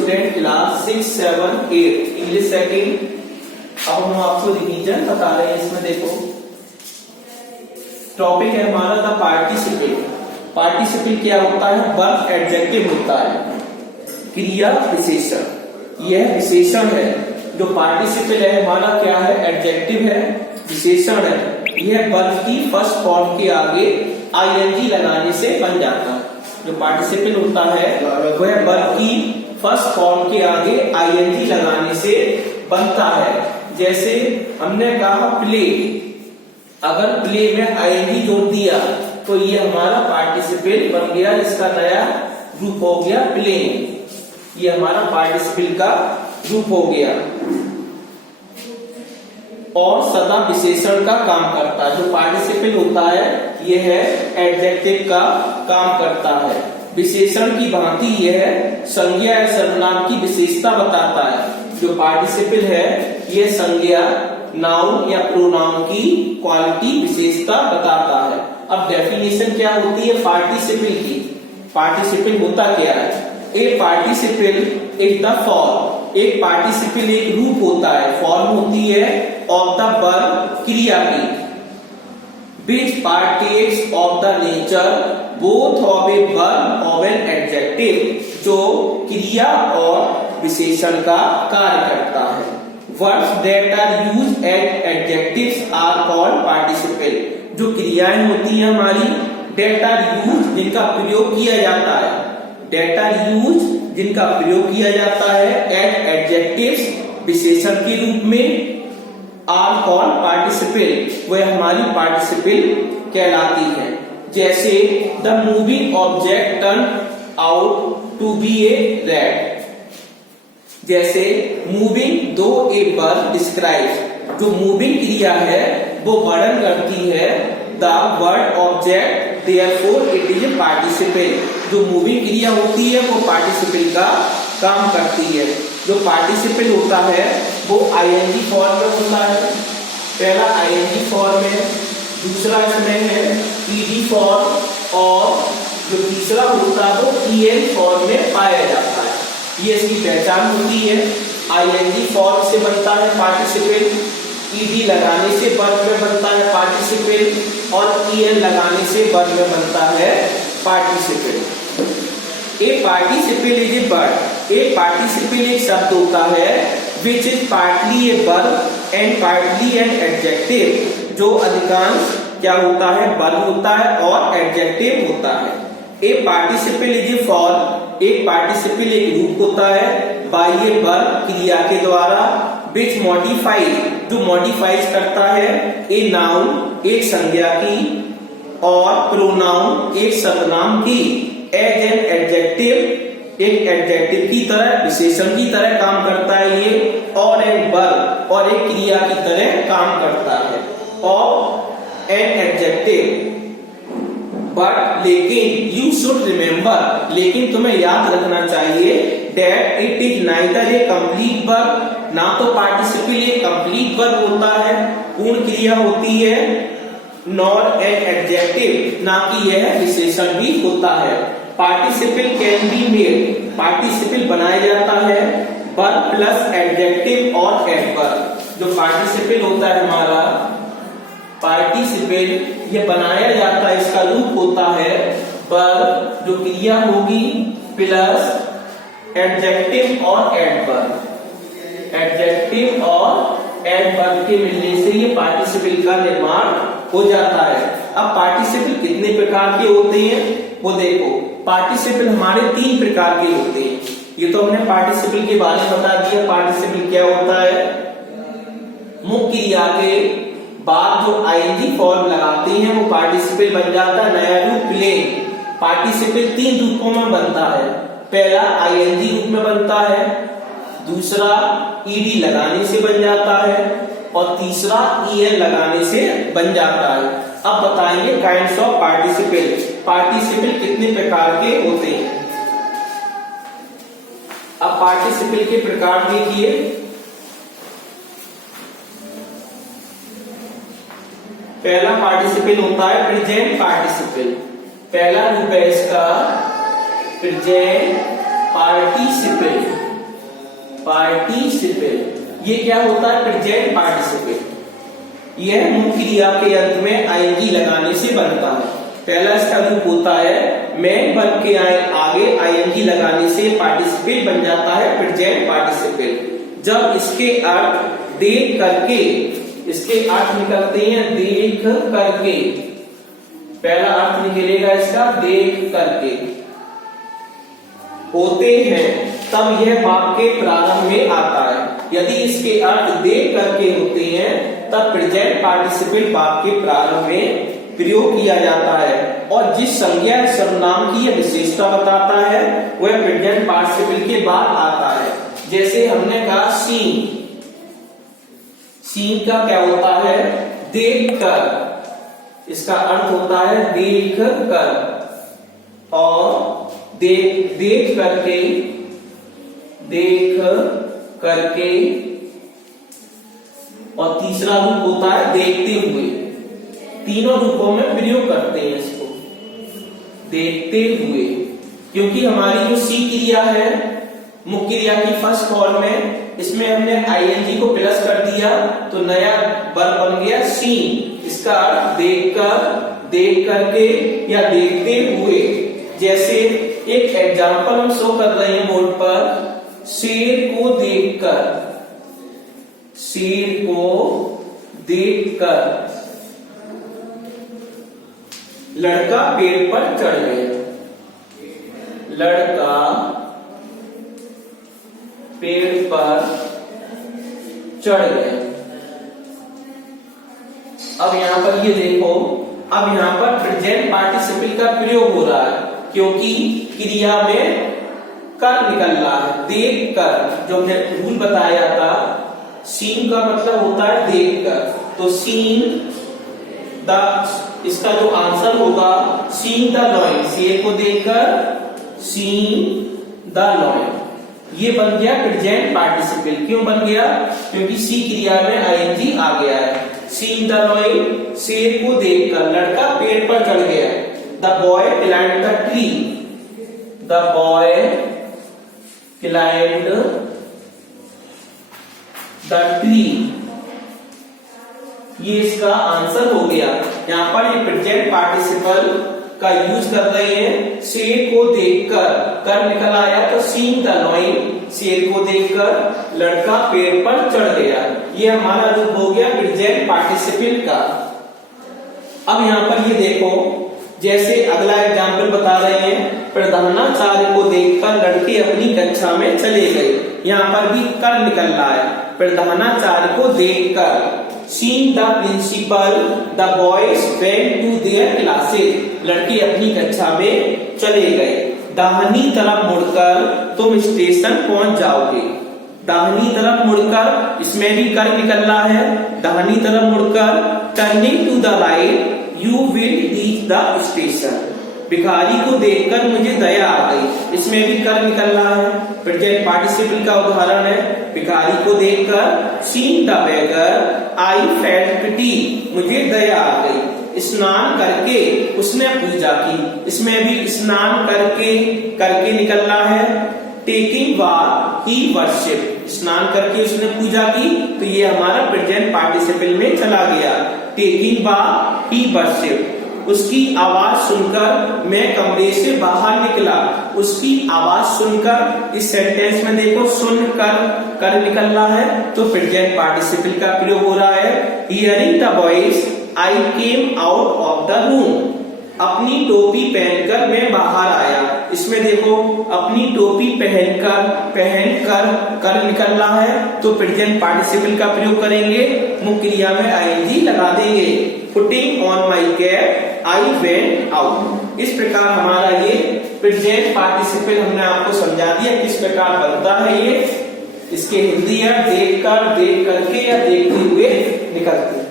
Student class 6, 7, 8 English second. अब हम आपको रिवीजन बता रहे हैं। इसमें देखो टॉपिक है हमारा द पार्टिसिपल। पार्टिसिपल क्या होता है? वर्ब एडजेक्टिव होता है, क्रिया विशेषण। यह विशेषण है। जो पार्टिसिपल है हमारा क्या है? एडजेक्टिव है, विशेषण है। यह वर्ब की फर्स्ट फॉर्म के आगे आईएनजी लगाने से बन जाता है। जो पार्टिसिपल होता है वह वर्ब की फर्स्ट फॉर्म के आगे आईएनजी लगाने से बनता है। जैसे हमने कहा प्ले, अगर प्ले में आईएनजी जोड़ दिया तो ये हमारा पार्टिसिपल बन गया, इसका नया रूप हो गया प्लेइंग। ये हमारा पार्टिसिपल का रूप हो गया। और सदा विशेषण का काम करता है। जो पार्टिसिपल होता है यह है एडजेक्टिव का काम करता है। विशेषण की भांति यह संज्ञा या सर्वनाम की विशेषता बताता है। जो पार्टिसिपल है यह संज्ञा, नाउन या प्रोनाउन की क्वालिटी, विशेषता बताता है। अब डेफिनेशन क्या होती है पार्टिसिपल की? पार्टिसिपल होता क्या है? ए पार्टिसिपल इज द फॉर्म। एक पार्टिसिपल एक रूप होता है, फॉर्म होती है ऑफ द वर्ब, क्रिया की, which partakes of the nature both of a verb of an adjective, जो क्रिया और विशेषण का कार्य करता है। Verbs that are used as adjectives are called participle। जो क्रियाएं होती है हमारी that are used, जिनका प्रयोग किया जाता है, that are used, जिनका प्रयोग किया जाता है as adjectives, विशेषण के रूप में, आर कॉल्ड पार्टिसिपल, वह हमारी पार्टिसिपल कहलाती है। जैसे the moving object turn out to be a rat. जैसे moving though a verb describe, जो मूविंग क्रिया है वो वर्णन करती है the word object, therefore it is a participle. जो मूविंग क्रिया होती है वो पार्टिसिपल का काम करती है। जो पार्टिसिपल होता है वो आईएनजी फॉर्म में होता है। पहला आईएनजी फॉर्म है, दूसरा इसमें है ईडी फॉर्म, और जो तीसरा होता है वो ईएन फॉर्म में पाया जाता है। ये इसकी पहचान होती है। आईएनजी फॉर्म से बनता है पार्टिसिपल, ईडी लगाने से वर्ब में बनता है पार्टिसिपल, और ईएन लगाने से वर्ब में बनता है participle. A participle is a verb. A participle एक शब्द होता है which is partly a verb and partly an adjective, जो अधिकांश क्या होता है? वर्ब होता है और एडजेक्टिव होता है। ए पार्टिसिपल इज ए फॉर्म। एक पार्टिसिपल एक रूप होता है बाय ए वर्ब, क्रिया के द्वारा, विच मॉडिफाइज, जो मॉडिफाइज करता है ए नाउन, एक संज्ञा की, और प्रोनाउन, एक सर्वनाम की, एज एन एडजेक्टिव, एक एडजेक्टिव की तरह, विशेषण की तरह काम करता है ये, और एक वर्ब, और एक क्रिया की तरह काम करता है, और एन एडजेक्टिव। बट लेकिन यू शुड रिमेम्बर, लेकिन तुम्हें याद रखना चाहिए that it is neither A complete verb, ना तो पार्टिसिपल एक कंप्लीट वर्ब होता है, पूर्ण क्रिया होती है, नॉर एन एडजेक्टिव, ना कि यह विशेषण भी होता है। Participle can be made, participle बनाया जाता है वर्ब प्लस एडजेक्टिव और एडवर्ब। जो पार्टिसिपल होता है हमारा पार्टिसिपल, ये बनाया जाता है, इसका रूप होता है वर्ब, जो क्रिया होगी, प्लस एडजेक्टिव और एडवर्ब। एडजेक्टिव और एडवर्ब के मिलने से ये पार्टिसिपल का निर्माण हो जाता है। अब पार्टिसिपल कितने प्रकार के होते हैं वो देखो। पार्टिसिपल हमारे 3 प्रकार के होते हैं। ये तो हमने पार्टिसिपल के बारे में बता दिया। पार्टिसिपल क्या होता है? मुख्य क्रिया के बाद जो आईएनजी फॉर्म लगाते हैं वो पार्टिसिपल बन जाता है, नया रूप प्लेइंग। पार्टिसिपल 3 रूपों में बनता है। पहला आईएनजी रूप में बनता है, दूसरा ईडी लगाने से बन जाता है, और तीसरा ईएन लगाने से बन जाता है। अब बताएंगे काइंड्स ऑफ पार्टिसिपल। पार्टिसिपल कितने प्रकार के होते हैं? अब पार्टिसिपल के प्रकार देखिए। पहला पार्टिसिपल होता है प्रेजेंट पार्टिसिपल। पहला रूप है इसका प्रेजेंट पार्टिसिपल। पार्टिसिपल। ये क्या होता है? Present participle. यह मुख्य क्रिया के अंत में आईएनजी लगाने से बनता है। पहला इसका रूप होता है मैं वर्ब के आगे आईएनजी लगाने से पार्टिसिपल बन जाता है प्रेजेंट पार्टिसिपल। जब इसके अर्थ देख करके, इसके अर्थ निकलते हैं देख करके, पहला अर्थ निकलेगा इसका देख करके होते हैं, तब यह वाक्य के प्रारंभ में आता है। यदि इसके अर्थ देख करके होते हैं तब प्रेजेंट पार्टिसिपल वाक्य के प्रारंभ में प्रयोग किया जाता है। और जिस संज्ञा सर्वनाम की यह विशेषता बताता है वह प्रेजेंट पार्टिसिपल के बाद आता है। जैसे हमने कहा सीन, सीन का क्या होता है? देख कर। इसका अर्थ होता है देख कर, और देख करके, देख करके, और तीसरा रूप होता है देखते हुए। तीनों रूपों में प्रयोग करते हैं इसको, देखते हुए, क्योंकि हमारी जो सी क्रिया है मुख्य क्रिया की फर्स्ट फॉर्म में, इसमें हमने आईएनजी को प्लस कर दिया तो नया वर्ब बन गया सीन। इसका अर्थ देखकर, देख करके या देखते हुए। जैसे एक एग्जांपल हम शो कर रहे हैं बोर्ड पर, शेर को देखकर, शेर को देखकर लड़का पेड़ पर चढ़ गया, लड़का पेड़ पर चढ़ गया। अब यहां पर ये देखो, अब यहां पर प्रेजेंट पार्टिसिपल का प्रयोग हो रहा है क्योंकि क्रिया में कर निकल रहा है। देख कर, जो हमने रूल बताया था, सीन का मतलब होता है देख कर, तो सीन द, इसका जो आंसर होगा सीन द लॉयन, शेर को देखकर सीन द लॉयन। ये बन गया प्रेजेंट पार्टिसिपल। क्यों बन गया? क्योंकि सी क्रिया में आईएनजी आ गया है। सीन द लॉयन, शेर को देखकर लड़का पेड़ पर चढ़ गया। The boy climbed the tree, the boy climbed the tree. ये इसका आंसर हो गया। यहाँ पर ये प्रेजेंट पार्टिसिपल का यूज कर रहे हैं। शेर को देखकर, कर निकल आया तो सीन द लॉयन, शेर को देखकर लड़का पेड़ पर चढ़ गया। ये हमारा रूप हो गया प्रेजेंट पार्टिसिपल का। अब यहाँ पर ये देखो, जैसे अगला एग्जाम्पल बता रहे हैं, प्रधानाचार्य को देखकर लड़के अपनी कक्षा में चले गए। यहाँ पर भी कर निकल रहा है। प्रधानाचार्य को देखकर, scene the principal the boys went to their classes, लड़के अपनी कक्षा में चले गए। दाहिनी तरफ मुड़कर तुम स्टेशन पहुंच जाओगे। दाहिनी तरफ मुड़कर, इसमें भी कर निकल रहा है। दाहिनी तरफ मुड़कर, turning to the right you will reach the station. भिखारी को देखकर मुझे दया आ गई, इसमें भी कर निकल रहा है। प्रेजेंट पार्टिसिपल का उदाहरण है। भिखारी को देखकर, scene the beggar I felt pity, मुझे दया आ गई। स्नान करके उसने पूजा की, इसमें भी स्नान करके, करके निकल रहा है। टेकिंग बाथ ही वर्शिप, स्नान करके उसने पूजा की, तो ये हमारा प्रेजेंट पार्टिसिपल में चला गया। टेकिंग बाथ ही वर्शिप। उसकी आवाज सुनकर मैं कमरे से बाहर निकला। उसकी आवाज सुनकर, इस सेंटेंस में देखो सुनकर कर निकल रहा है, तो प्रेजेंट पार्टिसिपल का प्रयोग हो रहा है। Hearing the voice I came out of the room, अपनी टोपी पहनकर मैं बाहर आया। इसमें देखो अपनी टोपी पहनकर कर निकल रहा है, तो प्रेजेंट पार्टिसिपल का प्रयोग करेंगे। मुख्य क्रिया में आईएनजी लगा देंगे। Putting on my cap I went out. इस प्रकार हमारा ये प्रेजेंट पार्टिसिपल हमने आपको समझा दिया किस प्रकार बनता है। ये इसके हिंदी है देख कर, देख करके या देखते हुए निकलते हैं।